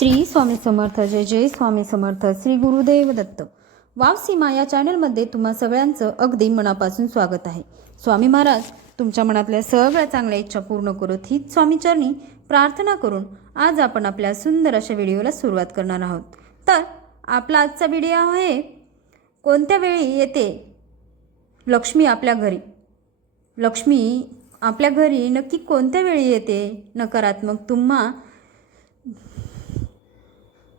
श्री स्वामी समर्थ. जय जय स्वामी समर्थ. श्री गुरुदेव दत्त. वाव सीमा या चॅनलमध्ये तुम्हा सगळ्यांचं अगदी मनापासून स्वागत आहे. स्वामी महाराज तुमच्या मनातल्या सगळ्या चांगल्या इच्छा पूर्ण करोत हीच स्वामीचरणी प्रार्थना करून आज आपण आपल्या सुंदर अशा व्हिडिओला सुरुवात करणार आहोत. तर आपला आजचा व्हिडिओ आहे, कोणत्या वेळी येते लक्ष्मी आपल्या घरी. लक्ष्मी आपल्या घरी नक्की कोणत्या वेळी येते. नकारात्मक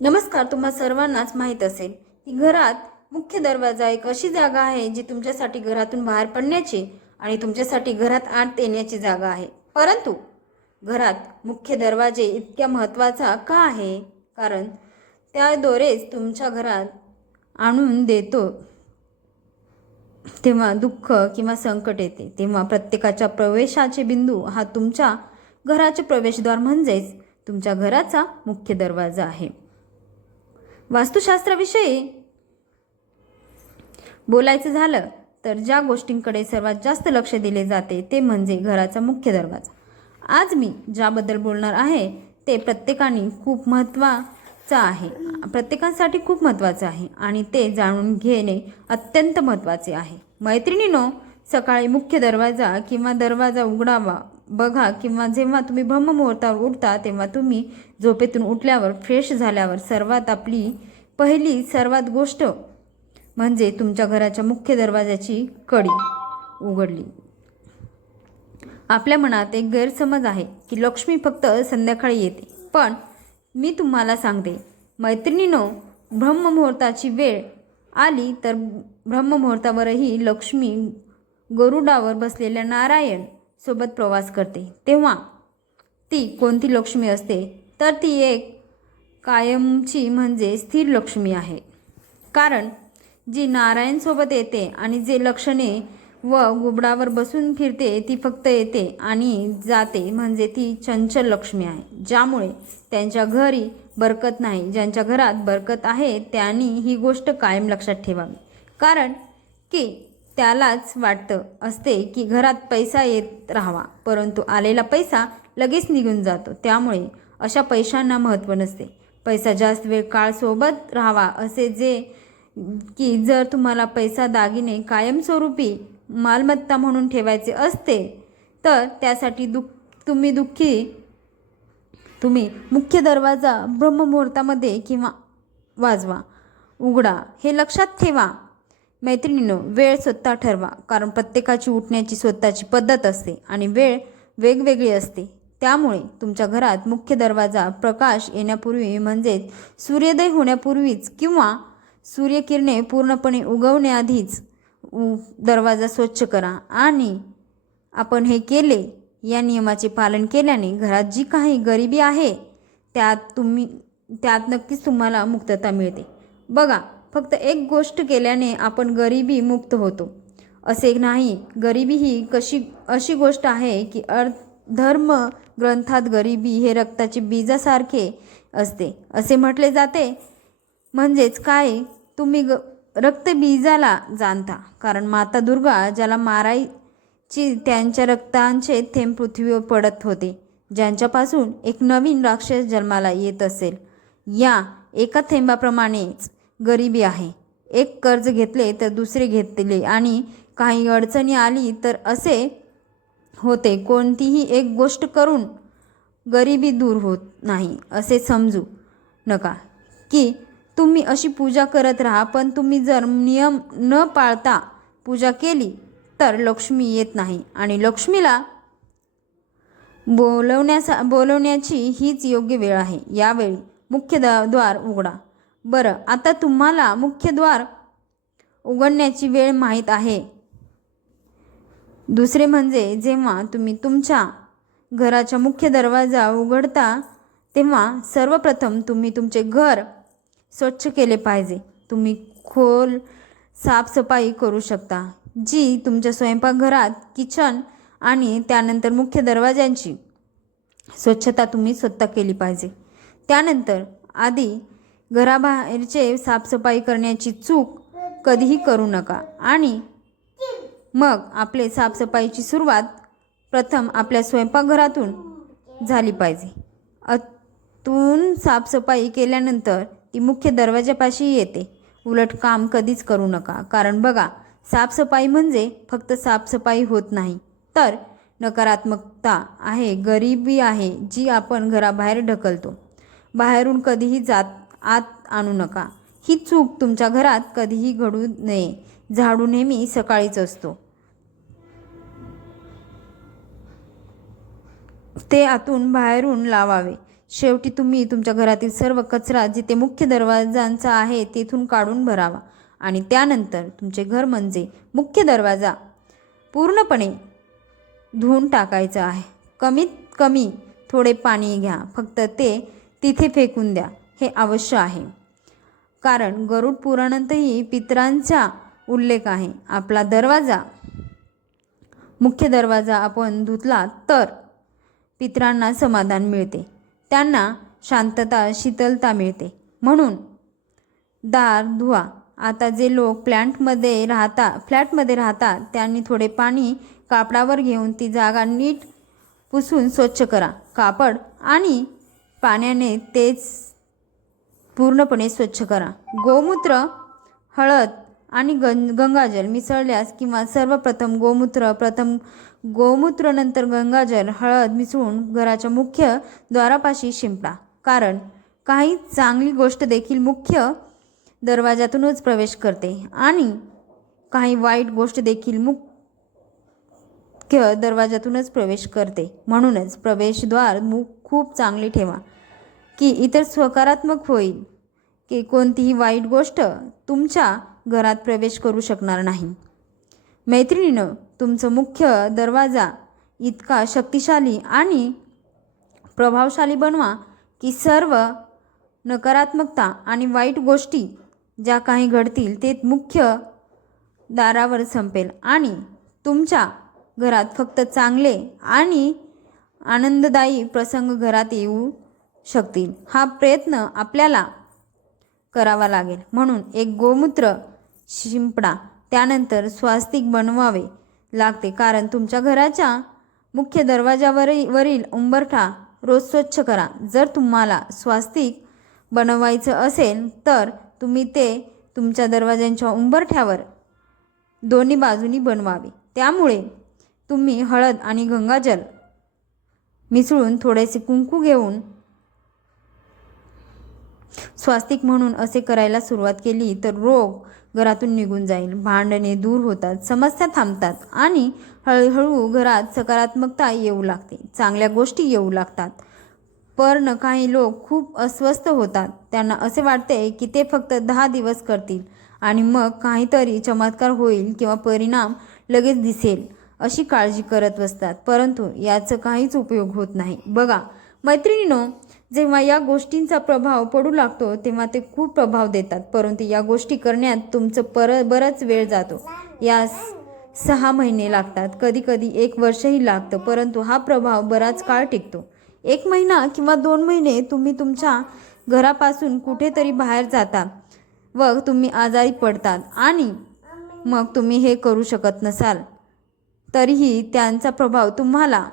नमस्कार. तुम्हा सर्वांनाच माहीत असेल की घरात मुख्य दरवाजा एक अशी जागा आहे जी तुमच्यासाठी घरातून बाहेर पडण्याची आणि तुमच्यासाठी घरात आत येण्याची जागा आहे. परंतु घरात मुख्य दरवाजे इतक्या महत्त्वाचा का आहे? कारण त्याद्वारेच तुमच्या घरात आणून देतो तेव्हा दुःख किंवा संकट येते. तेव्हा प्रत्येकाच्या प्रवेशाचे बिंदू हा तुमच्या घराचे प्रवेशद्वार म्हणजेच तुमच्या घराचा मुख्य दरवाजा आहे. वास्तुशास्त्राविषयी बोलायचं झालं तर ज्या गोष्टींकडे सर्वात जास्त लक्ष दिले जाते ते म्हणजे घराचा मुख्य दरवाजा. आज मी ज्याबद्दल बोलणार आहे ते प्रत्येकासाठी खूप महत्त्वाचं आहे आणि ते जाणून घेणे अत्यंत महत्त्वाचे आहे. मैत्रिणींनो, सकाळी मुख्य दरवाजा किंवा दरवाजा उघडावा बघा किंवा जेव्हा तुम्ही ब्रह्ममुहूर्तावर उठता तेव्हा तुम्ही झोपेतून उठल्यावर फ्रेश झाल्यावर सर्वात गोष्ट म्हणजे तुमच्या घराच्या मुख्य दरवाजाची कडी उघडली. आपल्या मनात एक गैरसमज आहे की लक्ष्मी फक्त संध्याकाळी येते. पण मी तुम्हाला सांगते मैत्रिणींनो, ब्रह्ममुहूर्ताची वेळ आली तर ब्रह्ममुहूर्तावरही लक्ष्मी गरुडावर बसलेल्या नारायण सोबत प्रवास करते. तेव्हा ती कोणती लक्ष्मी असते तर ती एक कायमची म्हणजे स्थिर लक्ष्मी आहे. कारण जी नारायण सोबत येते आणि जे लक्षणे व गुबडावर बसून फिरते ती फक्त येते आणि जाते म्हणजे ती चंचल लक्ष्मी आहे, ज्यामुळे त्यांच्या घरी बरकत नाही. ज्यांच्या घरात बरकत आहे त्यांनी ही गोष्ट कायम लक्षात ठेवावी. कारण की त्यालाच वाटतं असते की घरात पैसा येत राहावा, परंतु आलेला पैसा लगेच निघून जातो. त्यामुळे अशा पैशांना महत्त्व नसते. पैसा जास्त वेळ काळ सोबत राहावा असे जे की जर तुम्हाला पैसा दागिने कायमस्वरूपी मालमत्ता म्हणून ठेवायचे असते तर त्यासाठी तुम्ही मुख्य दरवाजा ब्रह्ममुहूर्तामध्ये किंवा वाजवा उघडा. हे लक्षात ठेवा मैत्रिणींनो. वेळ स्वतः ठरवा, कारण प्रत्येकाची उठण्याची स्वतःची पद्धत असते आणि वेळ वेगवेगळी असते. त्यामुळे तुमच्या घरात मुख्य दरवाजा प्रकाश येण्यापूर्वी म्हणजेच सूर्योदय होण्यापूर्वीच किंवा सूर्यकिरणे पूर्णपणे उगवण्याआधीच दरवाजा स्वच्छ करा. आणि आपण हे केले, या नियमाचे पालन केल्याने घरात जी काही गरिबी आहे त्यात नक्कीच तुम्हाला मुक्तता मिळते. बघा, फक्त एक गोष्ट केल्याने आपण गरिबी मुक्त होतो असे नाही. गरिबी ही अशी गोष्ट आहे की धर्म ग्रंथात गरिबी हे रक्ताचे बीजासारखे असते असे म्हटले जाते. म्हणजेच काय, तुम्ही रक्तबीजाला जाणता. कारण माता दुर्गा ज्याला मारायची त्यांच्या रक्तांचे थेंब पृथ्वीवर पडत होते, ज्यांच्यापासून एक नवीन राक्षस जन्माला येत असेल. या एका थेंबाप्रमाणेच गरिबी आहे. एक कर्ज घेतले तर दुसरे घेतले आणि काही अडचणी आली तर असे होते. कोणतीही एक गोष्ट करून गरिबी दूर होत नाही असे समजू नका की तुम्ही अशी पूजा करत राहा, पण तुम्ही जर नियम न पाळता पूजा केली तर लक्ष्मी येत नाही आणि लक्ष्मीला बोलवण्याची हीच योग्य वेळ आहे. यावेळी मुख्य द्वार उघडा. बरं, आता तुम्हाला मुख्य द्वार उघडण्याची वेळ माहीत आहे. दुसरे म्हणजे जेव्हा तुम्ही तुमच्या घराचा मुख्य दरवाजा उघडता तेव्हा सर्वप्रथम तुम्ही तुमचे घर स्वच्छ केले पाहिजे. तुम्ही खोल साफसफाई करू शकता, जी तुमच्या स्वयंपाकघरात, किचन आणि त्यानंतर मुख्य दरवाजांची स्वच्छता तुम्ही स्वतः केली पाहिजे. त्यानंतर आधी घराबाहेरचे साफसफाई करण्याची चूक कधीही करू नका आणि मग आपले साफसफाईची सुरुवात प्रथम आपल्या स्वयंपाकघरातून झाली पाहिजे. आतून वरून साफसफाई केल्यानंतर ती मुख्य दरवाजापाशी येते. उलट काम कधीच करू नका, कारण बघा, साफसफाई म्हणजे फक्त साफसफाई होत नाही, तर नकारात्मकता आहे, गरिबी आहे, जी आपण घराबाहेर ढकलतो. बाहेरून कधीही आत आणू नका. ही चूक तुमच्या घरात कधीही घडू नये. झाडू नेहमी सकाळीच असतो, ते आतून बाहेरून लावावे. शेवटी तुम्ही तुमच्या घरातील सर्व कचरा जिथे मुख्य दरवाजांचा आहे तेथून काढून भरावा आणि त्यानंतर तुमचे घर म्हणजे मुख्य दरवाजा पूर्णपणे धुवून टाकायचं आहे. कमीत कमी थोडे पाणी घ्या, फक्त ते तिथे फेकून द्या. हे आवश्यक आहे, कारण गरुड पुराणातही पितरांचा उल्लेख आहे. आपला दरवाजा, मुख्य दरवाजा आपण धुतला तर पितरांना समाधान मिळते, त्यांना शांतता, शीतलता मिळते. म्हणून दार धुवा. आता जे लोक फ्लॅटमध्ये राहतात त्यांनी थोडे पाणी कापडावर घेऊन ती जागा नीट पुसून स्वच्छ करा. कापड आणि पाण्याने तेच पूर्णपणे स्वच्छ करा. गोमूत्र, हळद आणि गंगाजल मिसळल्यास किंवा सर्वप्रथम गोमूत्र नंतर गंगाजल, हळद मिसळून घराच्या मुख्य द्वारापाशी शिंपडा, कारण काही चांगली गोष्ट देखील मुख्य दरवाजातूनच प्रवेश करते आणि काही वाईट गोष्ट देखील मुख्य दरवाजातूनच प्रवेश करते. म्हणूनच प्रवेशद्वार खूप चांगली ठेवा की इतर सकारात्मक होईल, की कोणतीही वाईट गोष्ट तुमच्या घरात प्रवेश करू शकणार नाही. मैत्रिणींनो, तुमचं मुख्य दरवाजा इतका शक्तिशाली आणि प्रभावशाली बनवा की सर्व नकारात्मकता आणि वाईट गोष्टी ज्या काही घडतील ते मुख्य दारावर संपेल आणि तुमच्या घरात फक्त चांगले आणि आनंददायी प्रसंग घरात येऊ शकतील. हा प्रयत्न आपल्याला करावा लागेल. म्हणून एक गोमूत्र शिंपडा, त्यानंतर स्वास्तिक बनवावे लागते, कारण तुमच्या घराच्या मुख्य दरवाजावरील उंबरठा रोज स्वच्छ करा. जर तुम्हाला स्वास्तिक बनवायचं असेल तर तुम्ही ते तुमच्या दरवाजांच्या उंबरठ्यावर दोन्ही बाजूनी बनवावे. त्यामुळे तुम्ही हळद आणि गंगाजल मिसळून थोडेसे कुंकू घेऊन स्वास्तिक म्हणून असे करायला सुरुवात केली तर रोग घरातून निघून जाईल, भांडणे दूर होतात, समस्या थांबतात आणि हळूहळू घरात सकारात्मकता येऊ लागते, चांगल्या गोष्टी येऊ लागतात. पण काही लोक खूप अस्वस्थ होतात. त्यांना असे वाटते की ते फक्त 10 दिवस करतील आणि मग काहीतरी चमत्कार होईल किंवा परिणाम लगेच दिसेल अशी काळजी करत बसतात, परंतु याचा काहीच उपयोग होत नाही. बघा मैत्रिणींनो, जेव्हा या गोष्टींचा प्रभाव पडू लागतो तेव्हा ते खूप प्रभाव देतात, परंतु या गोष्टी करण्यात तुमचं बराच वेळ जातो. या 6 महिने लागतात, कधीकधी 1 वर्षही लागतं, परंतु हा प्रभाव बराच काळ टिकतो. 1 महिना किंवा 2 महिने तुम्ही तुमच्या घरापासून कुठेतरी बाहेर जाता व तुम्ही आजारी पडतात आणि मग तुम्ही हे करू शकत नसाल तरीही त्यांचा प्रभाव तुम्हाला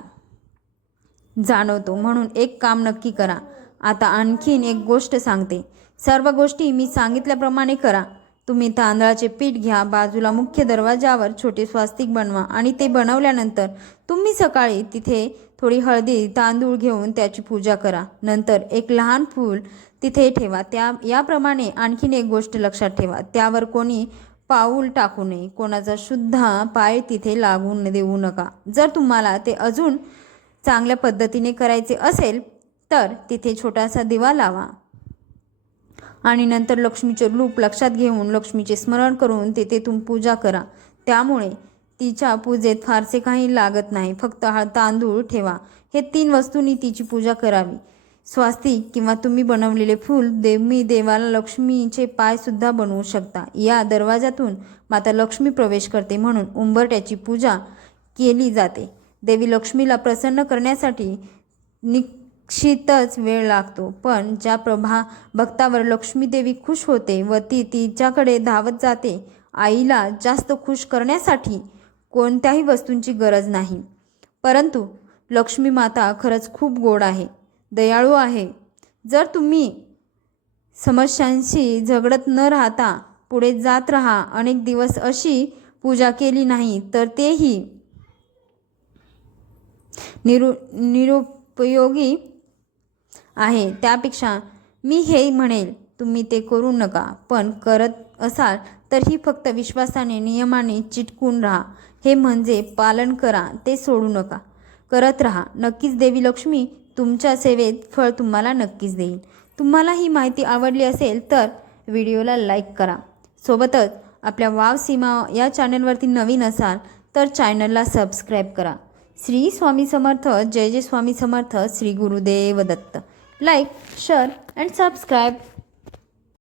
जाणवतो. म्हणून एक काम नक्की करा. आता आणखीन एक गोष्ट सांगते. सर्व गोष्टी मी सांगितल्याप्रमाणे करा. तुम्ही तांदळाचे पीठ घ्या, बाजूला मुख्य दरवाजावर छोटे स्वास्तिक बनवा आणि ते बनवल्यानंतर तुम्ही सकाळी तिथे थोडी हळदी, तांदूळ घेऊन त्याची पूजा करा. नंतर एक लहान फूल तिथे ठेवा. याप्रमाणे आणखीन एक गोष्ट लक्षात ठेवा, त्यावर कोणी पाऊल टाकू नये, कोणाचा सुद्धा पाय तिथे लागू देऊ नका. जर तुम्हाला ते अजून चांगल्या पद्धतीने करायचे असेल तर तिथे छोटासा दिवा लावा आणि नंतर लक्ष्मीचे रूप लक्षात घेऊन लक्ष्मीचे स्मरण करून तिथे पूजा करा. त्यामुळे तिच्या पूजेत फारसे काही लागत नाही, फक्त तांदूळ ठेवा. हे 3 वस्तूंनी तिची पूजा करावी. स्वास्तिक किंवा तुम्ही बनवलेले फूल देवाला लक्ष्मीचे पाय सुद्धा बनवू शकता. या दरवाजातून माता लक्ष्मी प्रवेश करते, म्हणून उंबरठ्याची पूजा केली जाते. देवी लक्ष्मीला प्रसन्न करण्यासाठी निश्चितच वेळ लागतो, पण ज्या भक्तावर लक्ष्मी देवी खुश होते व ती तिच्याकडे धावत जाते. आईला जास्त खुश करण्यासाठी कोणत्याही वस्तूंची गरज नाही, परंतु लक्ष्मी माता खरंच खूप गोड आहे, दयाळू आहे. जर तुम्ही समस्यांशी झगडत न राहता पुढे जात राहा, अनेक दिवस अशी पूजा केली नाही तर तेही निरुपयोगी आहे. त्यापेक्षा मी हे म्हणेल, तुम्ही ते करू नका, पण करत असाल तर ही फक्त विश्वासाने नियमाने चिटकून राहा. हे म्हणजे पालन करा, ते सोडू नका, करत राहा. नक्कीच देवी लक्ष्मी तुमच्या सेवेत फळ तुम्हाला नक्कीच देईल. तुम्हाला ही माहिती आवडली असेल तर व्हिडिओला लाईक करा. सोबतच आपल्या वाव सीमा या चॅनलवरती नवीन असाल तर चॅनलला सबस्क्राईब करा. श्री स्वामी समर्थ. जय जय Swami Samarth. Shri Gurudev Datta. Like, share and subscribe.